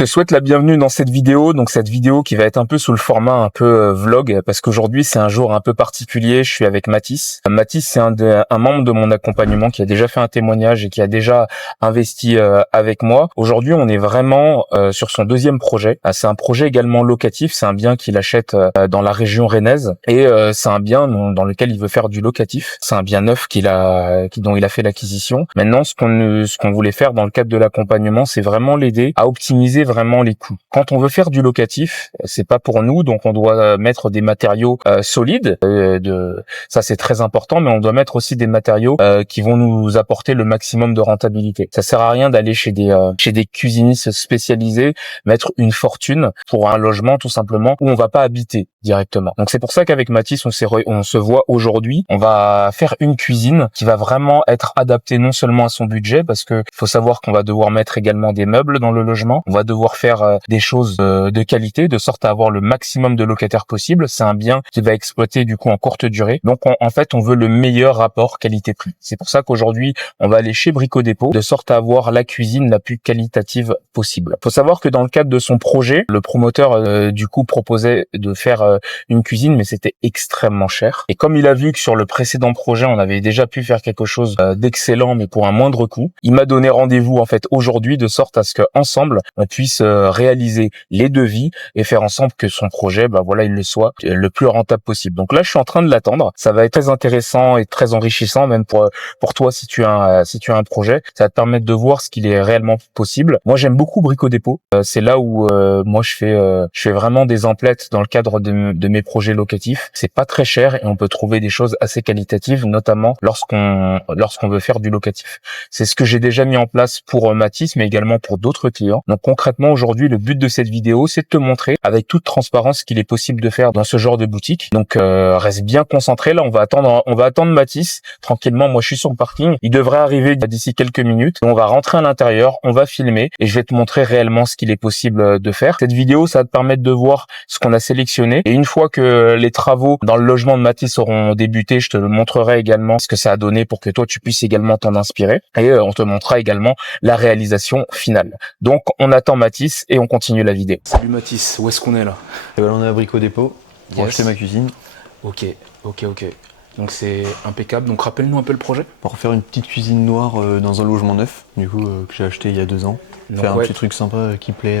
te souhaite la bienvenue dans cette vidéo. Donc cette vidéo qui va être un peu sous le format un peu vlog, parce qu'aujourd'hui c'est un jour un peu particulier. Je suis avec Mathis. Mathis, c'est un membre de mon accompagnement qui a déjà fait un témoignage et qui a déjà investi avec moi. Aujourd'hui, on est vraiment sur son deuxième projet. C'est un projet également locatif. C'est un bien qu'il achète dans la région rennaise et c'est un bien dans lequel il veut faire du locatif. C'est un bien neuf dont il a fait l'acquisition. Maintenant, ce qu'on voulait faire dans le cadre de l'accompagnement, c'est vraiment l'aider à optimiser vraiment les coûts. Quand on veut faire du locatif, c'est pas pour nous, donc on doit mettre des matériaux solides. Ça c'est très important, mais on doit mettre aussi des matériaux qui vont nous apporter le maximum de rentabilité. Ça sert à rien d'aller chez des cuisinistes spécialisés, mettre une fortune pour un logement tout simplement où on va pas habiter directement. Donc c'est pour ça qu'avec Mathis, on se voit aujourd'hui. On va faire une cuisine qui va vraiment être adaptée non seulement à son budget, parce que faut savoir qu'on va devoir mettre également des meubles dans le logement. On va devoir faire des choses de qualité, de sorte à avoir le maximum de locataires possible. C'est un bien qui va exploiter du coup en courte durée. Donc en fait, on veut le meilleur rapport qualité-prix. C'est pour ça qu'aujourd'hui, on va aller chez Brico Dépôt de sorte à avoir la cuisine la plus qualitative possible. Faut savoir que dans le cadre de son projet, le promoteur du coup proposait de faire une cuisine, mais c'était extrêmement cher. Et comme il a vu que sur le précédent projet, on avait déjà pu faire quelque chose d'excellent, mais pour un moindre coût, il m'a donné rendez-vous en fait aujourd'hui de sorte à ce qu'ensemble on puisse réaliser les devis et faire ensemble que son projet, il le soit le plus rentable possible. Donc là, je suis en train de l'attendre. Ça va être très intéressant et très enrichissant, même pour toi si tu as un projet. Ça va te permettre de voir ce qu'il est réellement possible. Moi, j'aime beaucoup Brico Dépôt. C'est là où moi je fais vraiment des emplettes dans le cadre de mes projets locatifs. C'est pas très cher et on peut trouver des choses assez qualitatives, notamment lorsqu'on veut faire du locatif. C'est ce que j'ai déjà mis en place pour Mathis, mais également pour d'autres clients. Donc concrètement, aujourd'hui, le but de cette vidéo, c'est de te montrer avec toute transparence ce qu'il est possible de faire dans ce genre de boutique. Donc reste bien concentré. Là, on va attendre Mathis tranquillement. Moi, je suis sur le parking. Il devrait arriver d'ici quelques minutes. On va rentrer à l'intérieur, on va filmer et je vais te montrer réellement ce qu'il est possible de faire. Cette vidéo, ça va te permettre de voir ce qu'on a sélectionné. Et une fois que les travaux dans le logement de Mathis auront débuté, je te montrerai également ce que ça a donné pour que toi, tu puisses également t'en inspirer. Et on te montrera également la réalisation finale. Donc, on attend Mathis et on continue la vidéo. Salut Mathis, où est-ce qu'on est là? Et on est à Brico Dépôt pour acheter ma cuisine. Ok. Donc c'est impeccable. Donc rappelle-nous un peu le projet. Pour faire une petite cuisine noire dans un logement neuf, du coup que j'ai acheté il y a 2 ans. Donc, faire un petit truc sympa qui plaît,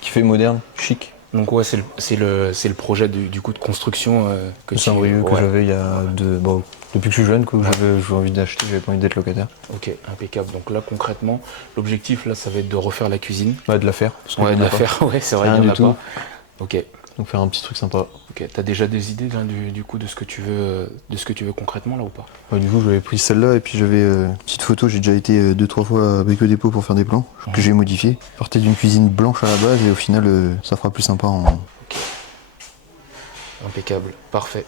qui fait moderne, chic. Donc ouais, c'est le projet du coup de construction que Saint-Brieuc que j'avais il y a depuis que je suis jeune, j'avais envie d'acheter, j'avais pas envie d'être locataire. Ok, impeccable. Donc là concrètement, l'objectif là, ça va être de refaire la cuisine. Ouais, de la faire. Ouais, de la faire. Ouais, c'est vrai, il y en a pas. Ok. Donc faire un petit truc sympa. Ok, t'as déjà des idées là, du coup de ce que tu veux concrètement là ou pas? Ouais, du coup j'avais pris celle-là et puis j'avais une petite photo, j'ai déjà été 2-3 fois à Brico Dépôt pour faire des plans que j'ai modifié. Je partais d'une cuisine blanche à la base et au final ça fera plus sympa en... Ok. Impeccable, parfait.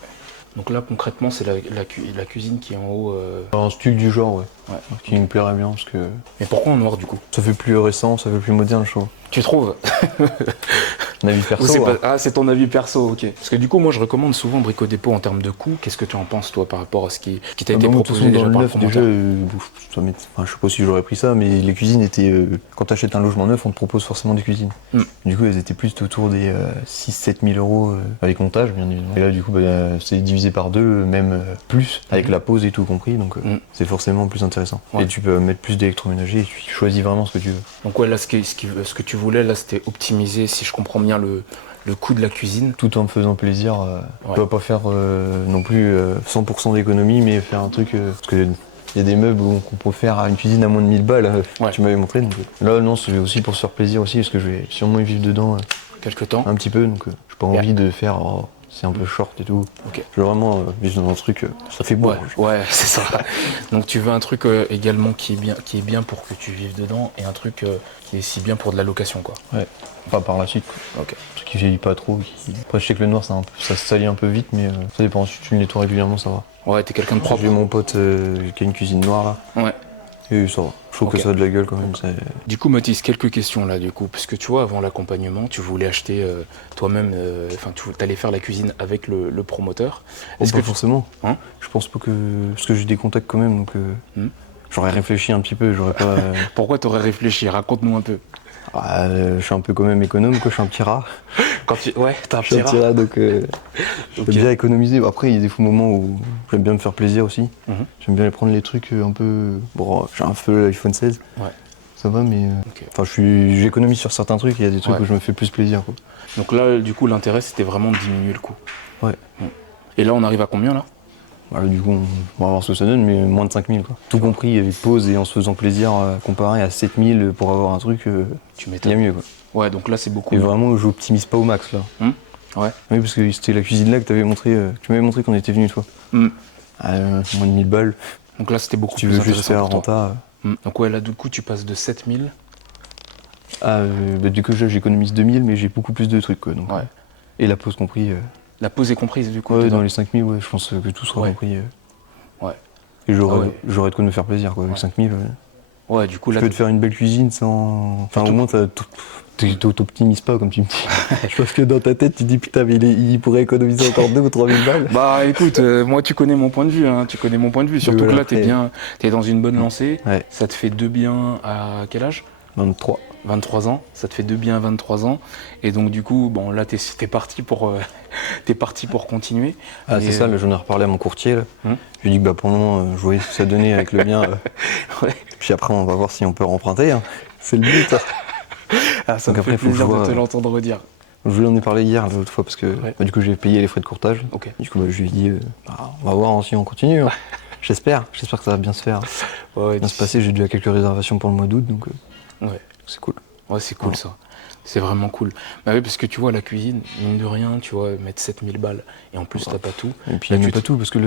Donc là concrètement c'est la cuisine qui est en haut. Un style du genre, ouais. Qui me plairait bien parce que... Mais pourquoi en noir du coup? Ça fait plus récent, ça fait plus moderne je trouve. Tu trouves? Mon avis perso. Ah, c'est ton avis perso, ok. Parce que du coup, moi, je recommande souvent Brico Dépôt en termes de coût. Qu'est-ce que tu en penses, toi, par rapport à ce qui t'a été proposé déjà par le promoteur? Je sais pas si j'aurais pris ça, mais les cuisines étaient... quand tu achètes un logement neuf, on te propose forcément des cuisines. Du coup, elles étaient plus autour des 6-7 000 euros avec montage, bien évidemment. Et là, du coup, c'est divisé par 2, même plus, avec la pause et tout compris. Donc, c'est forcément plus intéressant. Ouais. Et tu peux mettre plus d'électroménager et tu choisis vraiment ce que tu veux. Donc ouais, là, ce que tu voulais, là, c'était optimiser, si je comprends bien, le coût de la cuisine. Tout en me faisant plaisir. Je dois pas faire non plus 100% d'économie, mais faire un truc... parce que il y a des meubles qu'on peut faire à une cuisine à moins de 1000 balles, tu m'avais montré. Donc, là, non, c'est aussi pour se faire plaisir aussi, parce que je vais sûrement y vivre dedans quelques temps. Un petit peu, donc j'ai pas envie de faire... c'est un peu short et tout. Okay. Je veux vraiment vivre dans un truc, ça fait beau. Ouais, c'est ça. Donc tu veux un truc également qui est bien pour que tu vives dedans et un truc qui est si bien pour de la location, quoi. Ouais, pas par la suite, quoi. Ok. Un truc qui vieillit pas trop. Après, je sais que le noir, ça se salit un peu vite, mais ça dépend. Si tu le nettoies régulièrement, ça va. Ouais, t'es quelqu'un de propre. J'ai mon pote qui a une cuisine noire là. Ouais. Et ça va. Je trouve que ça a de la gueule quand même. Du coup, Mathis, quelques questions là, du coup, parce que tu vois, avant l'accompagnement, tu voulais acheter toi-même, tu allais faire la cuisine avec le promoteur. Est-ce que forcément je pense pas que... Parce que j'ai des contacts quand même, donc j'aurais réfléchi un petit peu, j'aurais pas... Pourquoi t'aurais réfléchi? Raconte-nous un peu. Je suis un peu quand même économe, quoi. Je suis un petit rat. Ouais, t'as un Je suis un petit rat, donc j'aime bien économiser. Après, il y a des faux moments où j'aime bien me faire plaisir aussi. J'aime bien prendre les trucs un peu... Bon, j'ai un peu l'iPhone 16. Ouais. Ça va, mais... Enfin, j'économise sur certains trucs, il y a des trucs où je me fais plus plaisir, quoi. Donc là, du coup, l'intérêt, c'était vraiment de diminuer le coût. Ouais. Et là, on arrive à combien, là? Du coup, on va voir ce que ça donne, mais moins de 5000, quoi. Tout compris, avec pause et en se faisant plaisir, comparé à 7000 pour avoir un truc, il y a mieux, quoi. Ouais, donc là, c'est beaucoup. Et vraiment, j'optimise pas au max, là. Ouais. Oui, parce que c'était la cuisine là que tu m'avais montré quand on était venu, toi. Moins de 1000 balles. Donc là, c'était beaucoup Si tu plus veux juste faire intéressant pour toi. renta. Donc ouais, là, du coup, tu passes de 7000. Du coup, là, j'économise 2000, mais j'ai beaucoup plus de trucs, quoi. Donc, Ouais. Et la pause compris. La pause est comprise, du coup. Ouais, dans les 5000, ouais, je pense que tout sera compris. Ouais. Et j'aurais de quoi me faire plaisir, quoi, avec 5000. Ouais, du coup, là. Tu peux te faire une belle cuisine sans. Enfin, au moins, t'optimises pas, comme tu me dis. Je pense que dans ta tête, tu dis putain, mais il pourrait économiser encore 2 ou 3000 balles. Bah écoute, moi, tu connais mon point de vue, hein. Tu connais mon point de vue. Surtout voilà, que là, t'es dans une bonne lancée. Ouais. Ça te fait 2 biens à quel âge? 23. 23 ans, ça te fait 2 biens à 23 ans, et donc du coup, bon là t'es parti pour continuer. Ah c'est ça, mais j'en ai reparlé à mon courtier là. Je lui ai dit que pour le moment, je voyais ce que ça donnait avec le mien. Puis après on va voir si on peut remprunter, hein. C'est le but. Ah, ça me fait plaisir de te l'entendre dire. Je lui en ai parlé hier l'autre fois parce que du coup j'ai payé les frais de courtage. Okay. Du coup je lui ai dit on va voir si on continue. Hein. J'espère que ça va bien se faire. Bien se passer, j'ai déjà quelques réservations pour le mois d'août donc c'est cool. Ouais, c'est cool ça. C'est vraiment cool. Bah oui, parce que tu vois, la cuisine, mine de rien, tu vois, mettre 7000 balles, et en plus t'as pas tout. Et puis même pas tout, parce que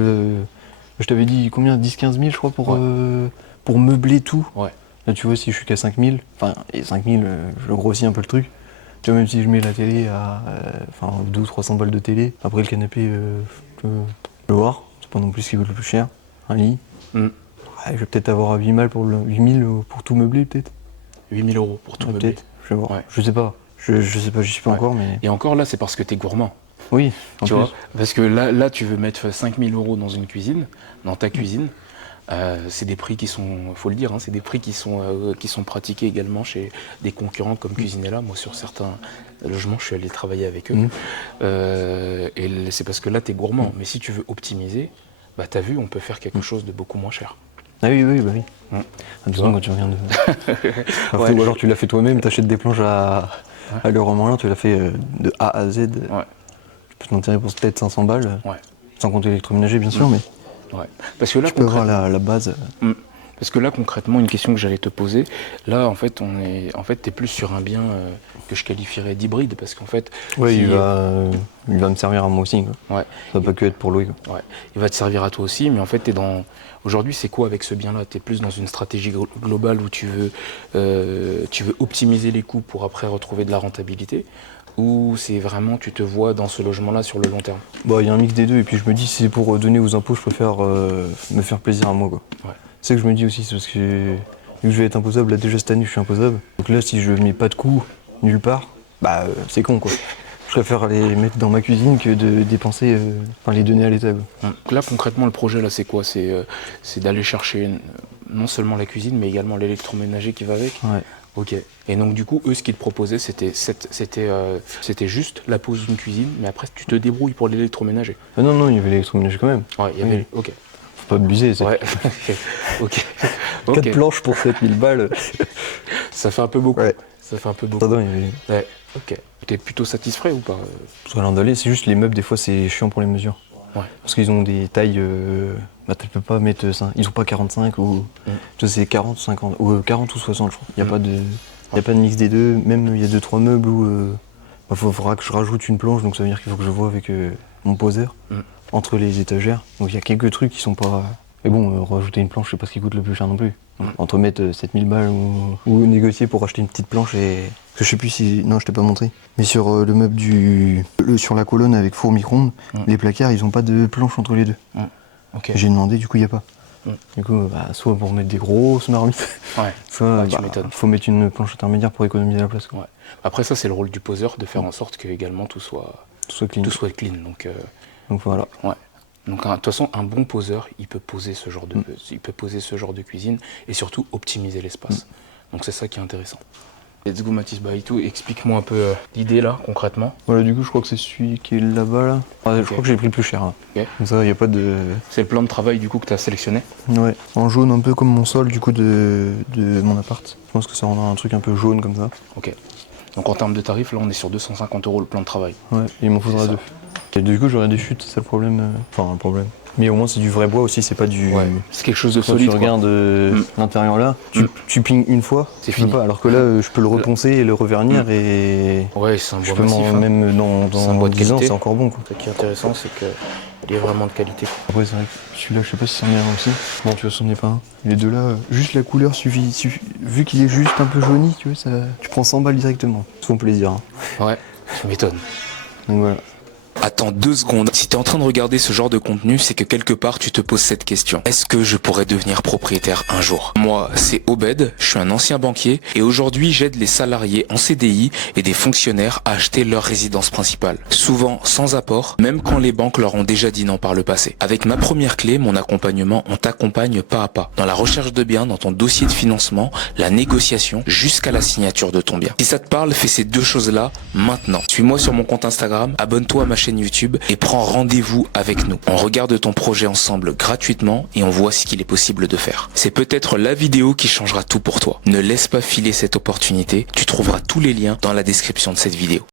je t'avais dit combien, 10-15 000 je crois pour meubler tout. Ouais. Là tu vois, si je suis qu'à 5000, et 5000, je grossis un peu le truc. Tu vois, même si je mets la télé à 200 ou 300 balles de télé, après le canapé, je peux voir, c'est pas non plus ce qui coûte le plus cher. Un lit. Je vais peut-être avoir à 8000 pour tout meubler peut-être. 8000 € pour tout meubler. Je vais voir. Ouais. Je sais pas, j'y suis pas encore, mais... Et encore là, c'est parce que t'es gourmand. Oui, tu vois, parce que là, tu veux mettre 5000 € dans une cuisine, dans ta cuisine. C'est des prix qui sont, faut le dire, hein, c'est des prix qui sont pratiqués également chez des concurrents comme Cuisinella. Moi, sur certains logements, je suis allé travailler avec eux. Et c'est parce que là, t'es gourmand. Mais si tu veux optimiser, bah t'as vu, on peut faire quelque chose de beaucoup moins cher. Ah oui, bah oui. De toute façon, quand tu reviens de... ou alors tu l'as fait toi-même, t'achètes des planches à Leroy Merlin, tu l'as fait de A à Z. Tu peux t'en tirer pour peut-être 500 balles, sans compter l'électroménager bien sûr, mais parce que là, tu peux avoir la base. Parce que là, concrètement, une question que j'allais te poser, là, en fait, t'es plus sur un bien que je qualifierais d'hybride, parce qu'en fait... Ouais, il va me servir à moi aussi, quoi. Ça va pas que être pour Louis, quoi. Il va te servir à toi aussi, mais en fait, aujourd'hui, c'est quoi avec ce bien-là? T'es plus dans une stratégie globale où tu veux optimiser les coûts pour après retrouver de la rentabilité, ou c'est vraiment, tu te vois dans ce logement-là sur le long terme? Bah, il y a un mix des deux, et puis je me dis, si c'est pour donner aux impôts, je préfère me faire plaisir à moi, quoi. C'est ce que je me dis aussi, c'est parce que vu que je vais être imposable, là déjà cette année je suis imposable. Donc là si je mets pas de coûts nulle part, c'est con quoi. Je préfère les mettre dans ma cuisine que de dépenser, les donner à l'État. Donc là concrètement le projet là c'est quoi? C'est d'aller chercher non seulement la cuisine mais également l'électroménager qui va avec? Ok. Et donc du coup eux ce qu'ils te proposaient c'était juste la pose d'une cuisine, mais après tu te débrouilles pour l'électroménager. Non, il y avait l'électroménager quand même. Il y avait. Ok. Pas abuser, c'est... Ok. 4 planches pour 7000 balles. Ça fait un peu beaucoup. Ça fait un peu beaucoup. Ok. T'es plutôt satisfait ou pas? Sur l'indalé, c'est juste les meubles, des fois c'est chiant pour les mesures. Parce qu'ils ont des tailles... tu peux pas mettre ça. Ils ont pas 45 ou... C'est 40 ou 50. Ou 40 ou 60 je crois. Il n'y a pas de mix des deux. Même il y a 2-3 meubles où... faudra que je rajoute une planche, donc ça veut dire qu'il faut que je vois avec mon poseur. Entre les étagères, donc il y a quelques trucs qui sont pas... Mais bon, rajouter une planche, je sais pas ce qui coûte le plus cher non plus. Entre mettre 7000 balles ou négocier pour acheter une petite planche et... Je sais plus si... Non, je t'ai pas montré. Mais sur le meuble sur la colonne avec four micro-ondes, les placards, ils ont pas de planche entre les deux. J'ai demandé, du coup, il y a pas. Du coup, soit pour mettre des grosses marmites, soit faut mettre une planche intermédiaire pour économiser la place. Après ça, c'est le rôle du poseur de faire en sorte que également tout soit clean. Donc voilà. Donc de toute façon, un bon poseur, il peut poser ce genre de cuisine et surtout optimiser l'espace. Donc c'est ça qui est intéressant. Let's go Mathis, bah et tout, explique-moi un peu l'idée là, concrètement. Voilà, du coup, je crois que c'est celui qui est là-bas, là. Je crois que j'ai pris le plus cher, là. Ok. Comme ça, il n'y a pas de... C'est le plan de travail du coup que tu as sélectionné. Ouais, en jaune, un peu comme mon sol, du coup, de mon appart. Je pense que ça rendra un truc un peu jaune, comme ça. Ok. Donc en termes de tarifs, là on est sur 250 € le plan de travail. Ouais, et il m'en faudra C'est ça. 2. Et du coup, j'aurai des chutes, c'est ça le problème. Enfin, le problème. Mais au moins, c'est du vrai bois aussi, c'est pas du... Ouais. C'est quelque chose de Quand solide. tu regardes l'intérieur là, tu pignes une fois, C'est je peux fini. pas, alors que là, je peux le reponcer et le revernir et... Ouais, c'est un Je bois peux massif. hein. même C'est un bois dans de 10 ans, qualité. c'est encore bon, quoi. Ce qui est intéressant, c'est qu'il est vraiment de qualité. Après, c'est vrai que celui-là, je sais pas si c'en est un aussi. Non, tu vois, c'en est pas un. Les deux là, juste la couleur suffit. Vu qu'il est juste un peu jauni, tu vois, ça, tu prends 100 balles directement. C'est ton plaisir. Hein. Ouais, tu m'étonnes. Donc voilà. Attends 2 secondes. Si t'es en train de regarder ce genre de contenu, c'est que quelque part tu te poses cette question. Est-ce que je pourrais devenir propriétaire un jour? Moi, c'est Obed, je suis un ancien banquier et aujourd'hui j'aide les salariés en CDI et des fonctionnaires à acheter leur résidence principale. Souvent sans apport, même quand les banques leur ont déjà dit non par le passé. Avec ma première clé, mon accompagnement, on t'accompagne pas à pas. Dans la recherche de biens, dans ton dossier de financement, la négociation, jusqu'à la signature de ton bien. Si ça te parle, fais ces 2 choses-là maintenant. Suis-moi sur mon compte Instagram, abonne-toi à ma chaîne YouTube et prends rendez-vous avec nous. On regarde ton projet ensemble gratuitement et on voit ce qu'il est possible de faire. C'est peut-être la vidéo qui changera tout pour toi. Ne laisse pas filer cette opportunité. Tu trouveras tous les liens dans la description de cette vidéo.